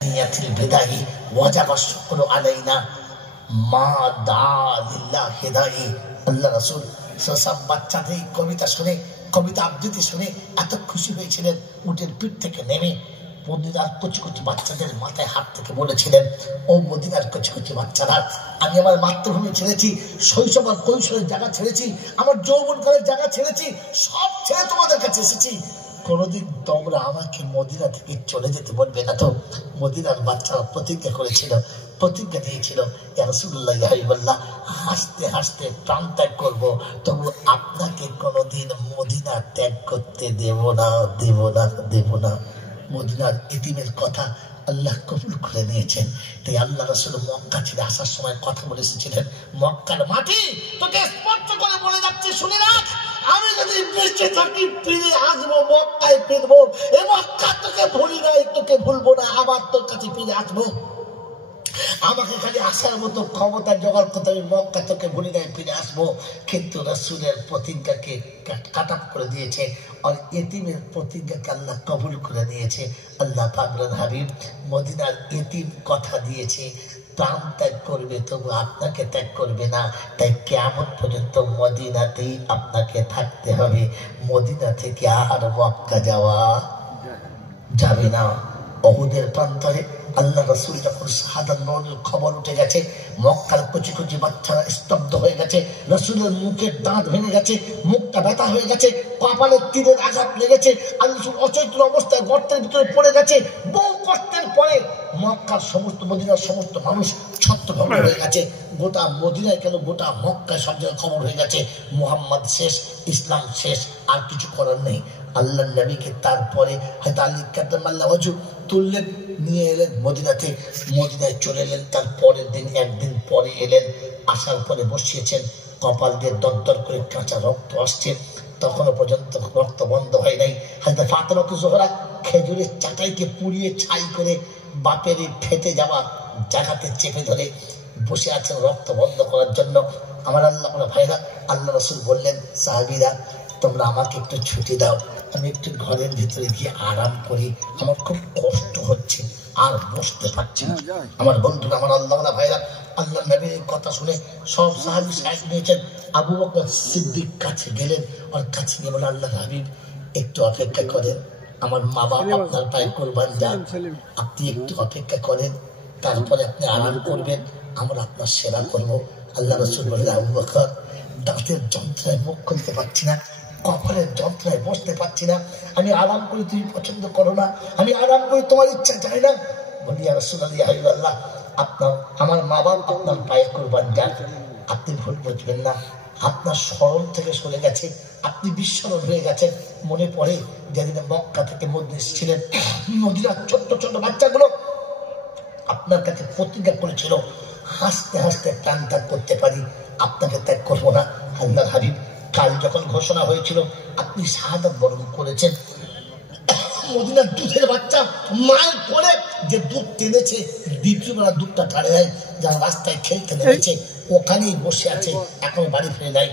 বিদায়ী ওয়াজাবা শুকরু আলাইনা মা দা লিল্লাহ হিদায়ী। আল্লাহ রাসূল সব বাচ্চাদের কবিতা শুনে, কবিতা আবৃত্তি শুনে এত খুশি হয়েছিলেন, উটের পিঠ থেকে নেমে মদিনার কচি কচি বাচ্চাদের মাথায় হাত থেকে বলেছিলেন, ও মদিনার কচি কচি বাচ্চারা, আমি আমার মাতৃভূমি ছেড়েছি, শৈশব আর কৈশোরের জায়গা ছেড়েছি, আমার যৌবনকালের জায়গা ছেড়েছি, সব ছেড়ে তোমাদের কাছে এসেছি। কোনদিন তোমরা আমাকে মদিনা থেকে চলে যেতে বলবে না তো? মদিনার বাচ্চারা প্রতিজ্ঞা করেছিল, প্রতিজ্ঞা দিয়েছিল, ইয়া রাসূলুল্লাহ ইয়া হাবিবাল্লাহ, হাসতে হাসতে প্রাণ ত্যাগ করবো, তবু আপনাকে কোনোদিন মদিনা ত্যাগ করতে দেব না, দেব না, দেব না। মদিনার ইতিমের কথা আল্লাহ কবুল করে নিয়েছেন। তাই আল্লাহ রাসূল মক্কা ছেড়ে আসার সময় কথা বলে এসেছিলেন, মক্কার মাটি তোকে স্পর্শ করে বলে যাচ্ছে, শুনে রাখ, আমি যদি বেঁচে থাকি ফিরে আসবো, মক্কায় ফিরবো, এ মক্কা তোকে ভুলি নাই, তোকে ভুলবো না, আবার তোর কাছে ফিরে আসবো। আমাকে খালি আসার মতো ক্ষমতা জোগাড় করতে, আমি মক্কা তোকে ভুলি নাই, ফিরে আসবো। কিন্তু রাসূলের প্রতিজ্ঞাকে কাট অফ করে দিয়েছে, আর ইতিমের প্রতিজ্ঞাকে আল্লাহ কবুল করে নিয়েছে। আল্লাহ পাক হাবিব মদিনার ইতিম কথা দিয়েছে, প্রাণ ত্যাগ করবে তবু আপনাকে ত্যাগ করবে না। তাই কিয়ামত পর্যন্ত মদিনাতেই আপনাকে থাকতে হবে, মদিনা থেকে আর মক্কা যাওয়া যাবে না। উহুদের প্রান্তরে আল্লাহ রাসূল যখন শাহাদাত বরণের খবর উঠে গেছে, মক্কার কচি কচি বাচ্চারা স্তব্ধ হয়ে গেছে, রাসূলের মুখের দাঁত ভেঙে গেছে, মুখটা ব্যথা হয়ে গেছে, কপালে তীরের আঘাত লেগেছে, আল্লাহ অচৈতন্য অবস্থায় গর্তের ভিতরে পড়ে গেছে। বহু কষ্টের পরে মক্কার সমস্ত, মদিনার সমস্ত মানুষ ছত্রভঙ্গ হয়ে গেছে। গোটা মদিনায় কেন, গোটা মক্কায় সব জায়গায় খবর হয়ে গেছে, মুহাম্মদ শেষ, ইসলাম শেষ, আর কিছু করার নেই। আল্লাহ নবীকে তারপরে হয়তো আলী কাদ্দামাল্লাহ ওয়াজহু তুললেন, নিয়ে এলেন মদিনাতে, মদিনায় চলে এলেন। তার পরের দিন, একদিন পরে এলেন, আসার পরে বসিয়েছেন, কপাল দিয়ে দরদর করে কাঁচা রক্ত আসছে, তখনও পর্যন্ত রক্ত বন্ধ হয় নাই। হয়তো ফাতেমা জোহরা খেজুরের চাটাইকে পুড়িয়ে ছাই করে বাপের ফেটে যাওয়া জায়গাতে চেপে ধরে বসে আছেন রক্ত বন্ধ করার জন্য। আমার আল্লাহ ভাইরা, আল্লাহ রাসূল বললেন, সাহাবীরা তোমরা আমাকে একটু ছুটি দাও, আমি একটু ঘরের ভিতরে গিয়ে আরাম করি, আমার খুব কষ্ট হচ্ছে, আর বসতে পারছি না। আমার বন্ধুরা, আমার আল্লাহ ভাইরা, আল্লাহ নবীর কথা শুনে সব সাহাবী সাইড নিয়েছেন। আবু বকর সিদ্দিক কাছে গেলেন, আর কাছে গিয়ে বলে, আল্লাহ হাবিব একটু অপেক্ষা করেন, আমার মা বাবা আপনার পায়ে কোরবান যান, আপনি একটু অপেক্ষা করেন, তারপরে আপনি আরাম করবেন, আমরা আপনার সেবা করবো। আল্লাহ রাসূল বললেন, আবু বকর, দাঁতের যন্ত্রণায় মুখ খুলতে পারছি না, কপালের যন্ত্রণায় বসতে পারছি না, আমি আরাম করি, তুমি পছন্দ করো না, আমি আরাম করি, তোমার ইচ্ছা চাই না। বলি, ইয়া রাসূলুল্লাহ ইয়া হাবিবাল্লাহ, আপনার, আমার মা বাবা আপনার পায়ে কোরবান যান, আপনি ভুল বুঝবেন না, আপনার স্মরণ থেকে সরে গেছে, আপনি বিস্মরণ হয়ে গেছেন। মনে পড়ে যেদিন মক্কা থেকে মদিনা এসেছিলেন, মদিনার ছোট্ট ছোট্ট বাচ্চাগুলো আপনার কাছে প্রতিজ্ঞা করেছিল, হাসতে হাসতে প্রাণ ত্যাগ করতে পারি, আপনাকে ত্যাগ করবো না। আল্লাহর হাবিব, কাল যখন ঘোষণা হয়েছিল আপনি শাহাদাত বরণ করেছেন, মদিনার দুধের বাচ্চা মায়ের কোলে যে দুধ টেনেছে, দ্বিতীয়বার দুধটা ঢালে দেয়, যারা রাস্তায় খেলতে নেমেছে ওখানেই বসে আছে, এখনো বাড়ি ফিরে নাই।